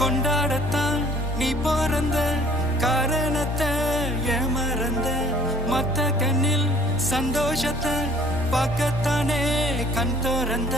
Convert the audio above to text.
கொண்டாடத்தான் நீ பிறந்த காரணத்தை ஏமறந்த மத்த கண்ணில் சந்தோஷத்தை பார்க்கத்தானே கண் திறந்த